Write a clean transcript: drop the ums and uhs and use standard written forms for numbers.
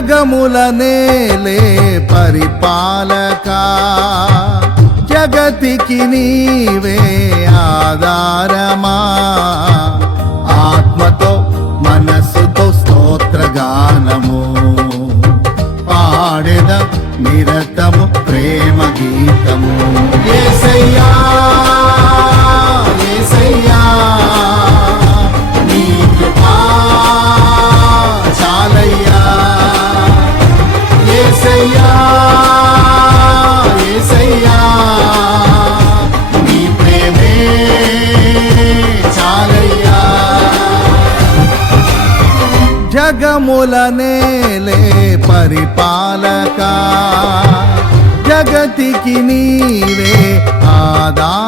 జగముల నేలే పరిపాలకా జగతికి నీవే ఆధారమా ఆత్మతో మనస్సుతో స్తోత్రగానము పాడెద నిరతము ప్రేమ గీతము యేసయ్యా యేసయ్యా నీ కృపా చాలయ్యా యేసయ్యా యేసయ్యా నీ ప్రేమే చాలయ్యా జగముల నేలే పరిపాలకా జగతికి నీవే ఆధారమా